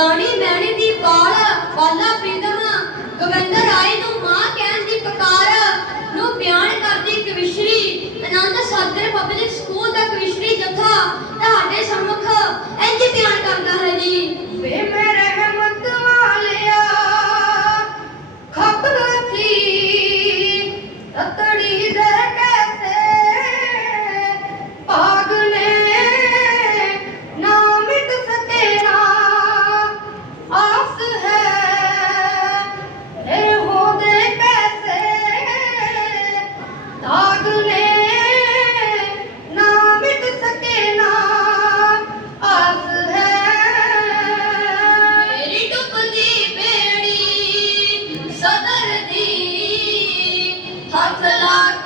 ਰਾਣੀ ਮੈਣੀ ਦੀ ਪਾਲ ਪਾਲਾ ਪ੍ਰੀਤਮ ਗਵਿੰਦ ਰਾਏ ਨੂੰ ਮਾਂ ਕਹਿਣ ਦੀ ਪਕਾਰ ਨੂੰ ਬਿਆਨ ਕਰਦੀ ਕਵਿਸ਼ਰੀ। ਅਨੰਦ ਸਾਗਰ ਪਬਲਿਕ ਸਕੂਲ ਦਾ ਕਵਿਸ਼ਰੀ ਜਥਾ ਤੁਹਾਡੇ ਸਮੁਖ ਇੰਜ ਬਿਆਨ ਕਰਦਾ ਹੈ ਜੀ। ਵੇ Hatırlar